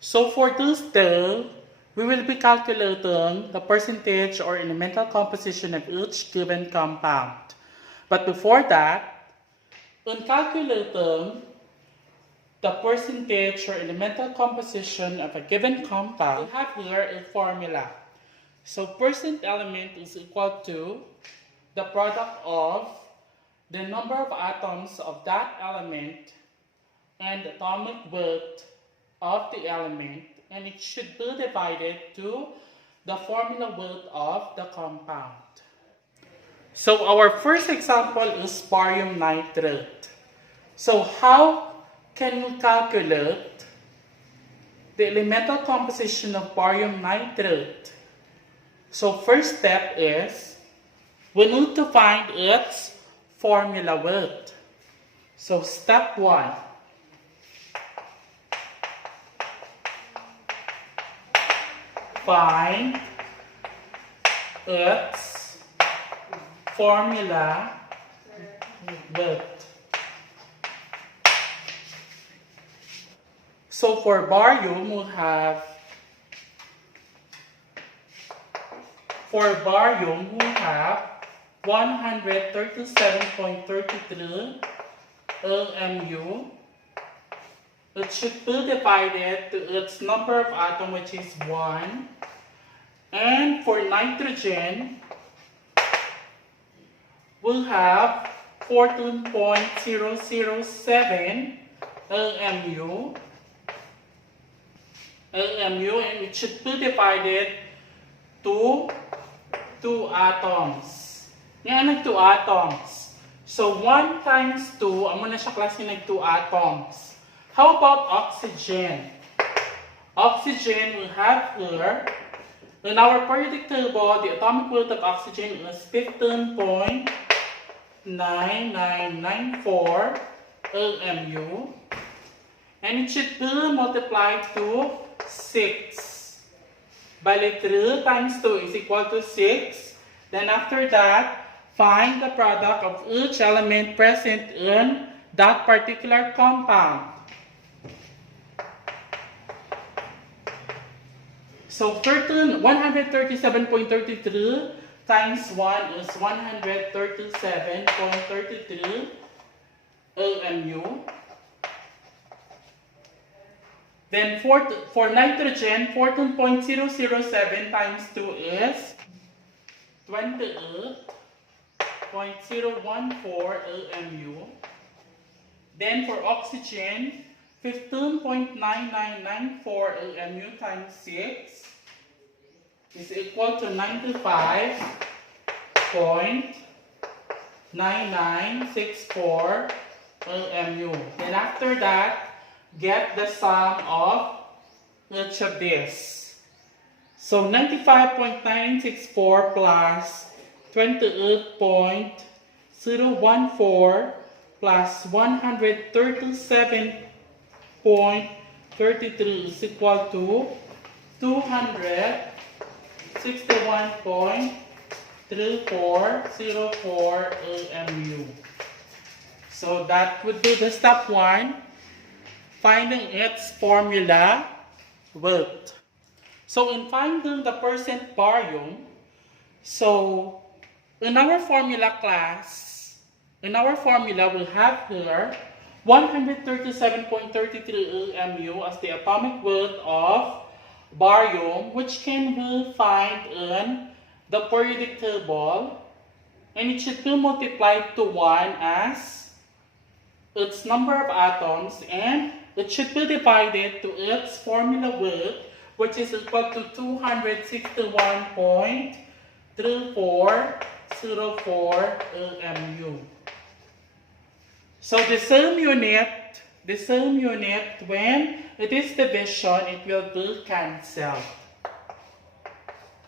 So for this day, we will be calculating the percentage or elemental composition of each given compound. But before that, in calculating the percentage or elemental composition of a given compound, we have here a formula. So percent element is equal to the product of the number of atoms of that element and atomic weight of the element, and it should be divided to the formula weight of the compound. So our first example is barium nitrate. So how can we calculate the elemental composition of barium nitrate? So first step is we need to find its formula weight. So step 1. Find its formula weight. So for barium, we have 137.33 LMU. It should be divided to its number of atoms, which is 1. And for nitrogen, we'll have 14.007 LMU. And it should be divided to 2 atoms. Yan ang 2 atoms. So 1 times 2, amo na siya klase ng 2 atoms. How about oxygen? Oxygen we have here, in our periodic table, the atomic weight of oxygen is 15.9994 LMU. And it should be multiplied to 6. Bali 3 times 2 is equal to 6. Then after that, find the product of each element present in that particular compound. So 137.33 times 1 is 137.33 LMU. Then for nitrogen, 14.007 times 2 is 28.014 LMU. Then for oxygen, 15.9994 LMU times 6 is equal to 95.9964 LMU. Then after that, get the sum of each of this. So 95.964 plus 28.014 plus 137.33 is equal to 261.3404 LMU. So that would be the step 1, finding its formula weight. So in finding the percent barium, so in our formula class, in our formula we have here 137.33 LMU as the atomic weight of barium, which can be found in the periodic table, and it should be multiplied to 1 as its number of atoms, and it should be divided to its formula weight, which is equal to 261.3404 LMU. So the same unit, when it is division, it will be cancelled.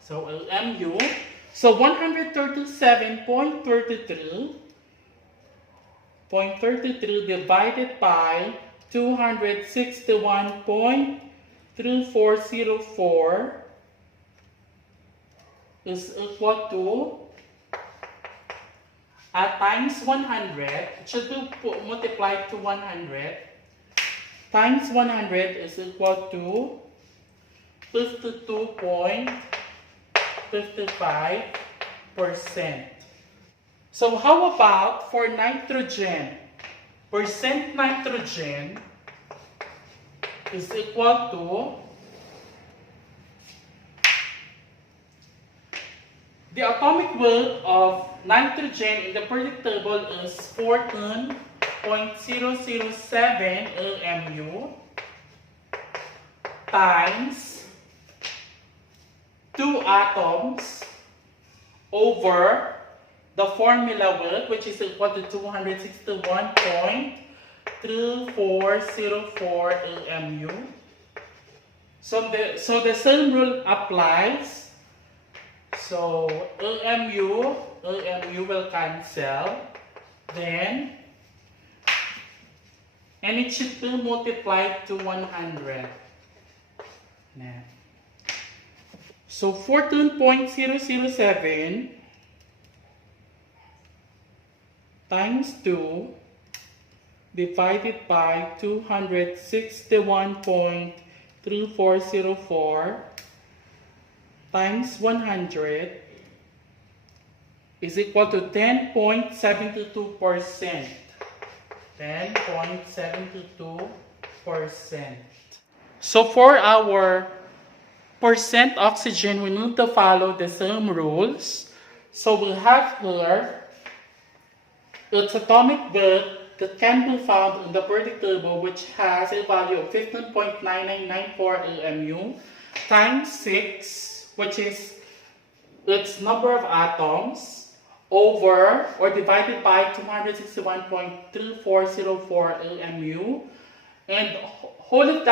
So LMU, so 137.33 divided by 261.3404 is equal to times 100. It should be multiplied to 100. times 100 is equal to 52.55%. So how about for nitrogen? Percent nitrogen is equal to the atomic weight of nitrogen in the periodic table is 14.007 AMU times 2 atoms over the formula weight, which is equal to 261.3404 AMU. So the same rule applies. So AMU will cancel. Then, and it should be multiplied to 100. Now, so 14.007 times 2 divided by 261.3404 times 100 is equal to 10.72%. 10.72%. So for our percent oxygen, we need to follow the same rules. So we have here its atomic weight that can be found in the periodic table, which has a value of 15.9994 AMU times 6, which is its number of atoms, over or divided by 261.3404 AMU. And whole of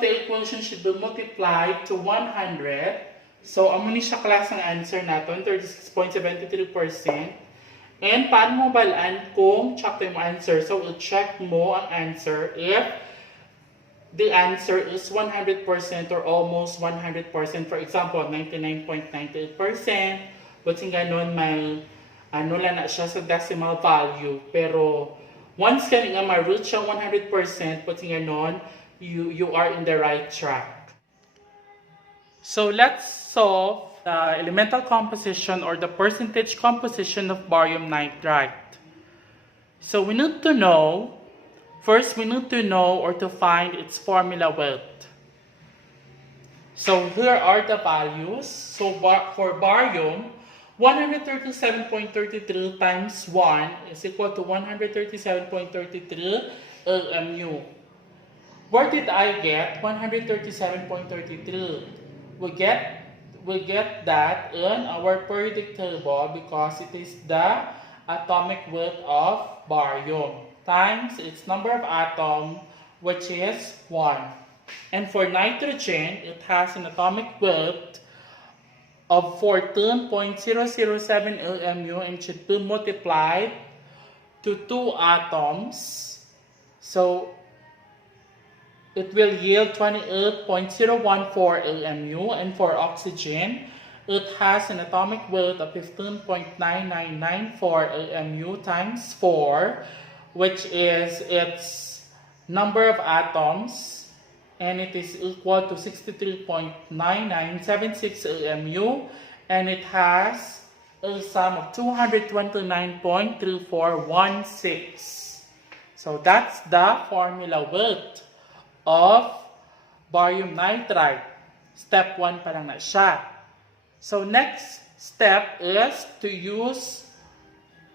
the equation should be multiplied to 100. So, amuni siya klaseng answer natin, 36.73%. And paano mo balaan kung check yung answer? So, i-check mo ang answer if the answer is 100% or almost 100%. For example, 99.98%. Buting ganon, may ano lang na siya sa decimal value. Pero, once ka nga ma-reach siya 100%, buting ganon, you are in the right track. So, let's solve the elemental composition or the percentage composition of barium nitride. So we need to know, first we need to know or to find its formula weight. So here are the values. So for barium, 137.33 times 1 is equal to 137.33 AMU. Where did I get 137.33? We get that in our periodic table because it is the atomic weight of barium times its number of atoms, which is 1. And for nitrogen, it has an atomic weight of 14.007 AMU and should be multiplied to 2 atoms. So it will yield 28.014 AMU, and for oxygen, it has an atomic weight of 15.9994 AMU times 4, which is its number of atoms, and it is equal to 63.9976 AMU, and it has a sum of 229.3416. So that's the formula weight of barium nitride. Step 1 pa lang na siya. So next step is to use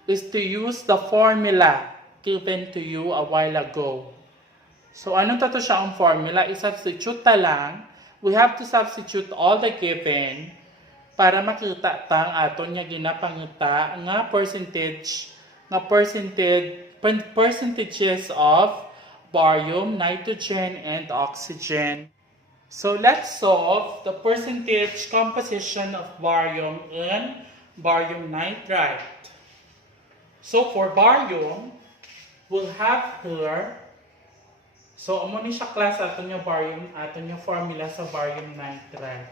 the formula given to you a while ago. So ano to siya ang formula? I-substitute ta lang. We have to substitute all the given para makita tang aton nga ginapangita nga percentages of barium, nitrogen, and oxygen. So let's solve the percentage composition of barium in barium nitride. So for barium, we'll have here, so amo ni siya class aton yung barium, aton yung formula sa barium nitride.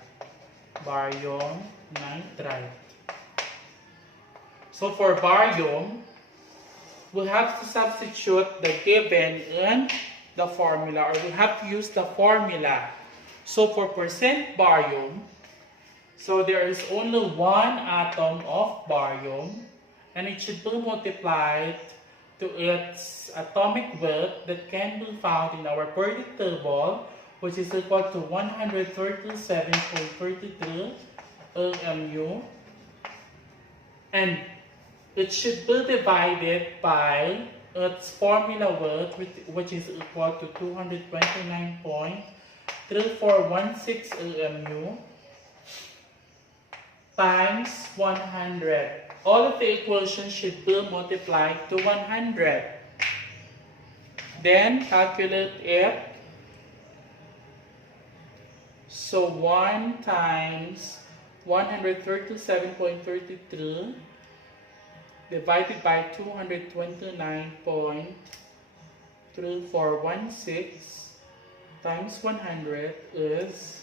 Barium nitride. So for barium, we have to substitute the given in the formula, or we have to use the formula. So for percent barium, so there is only one atom of barium, and it should be multiplied to its atomic weight that can be found in our periodic table, which is equal to 137.33 LMU, and it should be divided by its formula weight, which is equal to 229.3416 LMU times 100. All of the equations should be multiplied to 100. Then calculate it. So 1 times 137.33 divided by 229.3416 times 100 is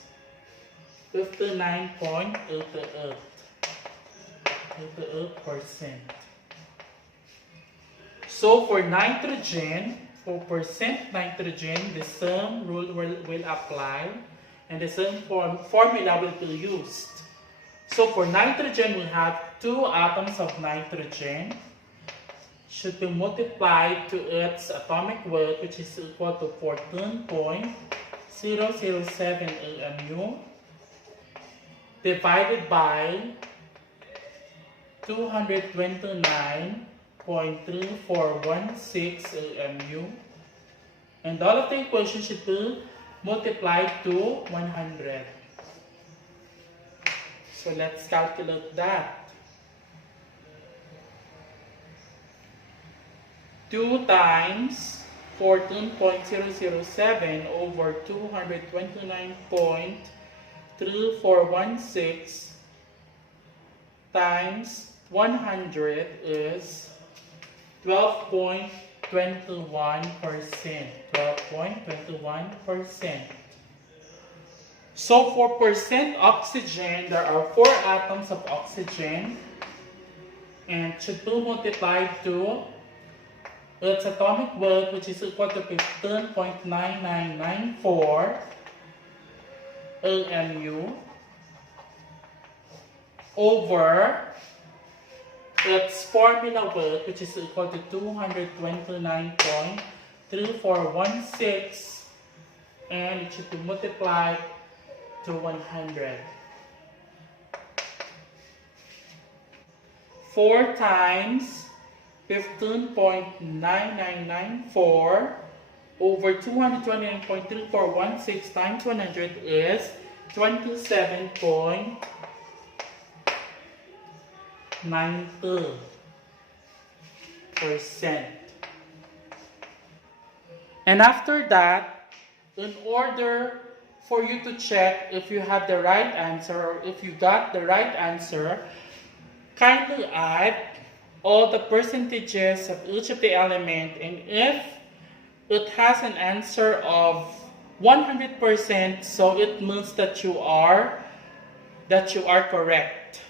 59.88%. So for nitrogen, for percent nitrogen, the same rule will apply and the same formula will be used. So for nitrogen, we have 2 atoms of nitrogen should be multiplied to its atomic weight, which is equal to 14.007 LMU divided by 229.3416 LMU, and all of the equations should be multiplied to 100. So let's calculate that. 2 times 14.007 over 229.3416 times 100 is 12.21%. 12.21%. So for percent oxygen, there are 4 atoms of oxygen and should be multiplied to its atomic weight, which is equal to 15.9994 LMU over its formula weight, which is equal to 229.3416, and it should be multiplied to 100. 4 times 15.9994 over 229.3416 times 100 is 27.90%. And after that, in order for you to check if you have the right answer or if you got the right answer, kindly add all the percentages of each of the element, and if it has an answer of 100%, so it means that you are correct.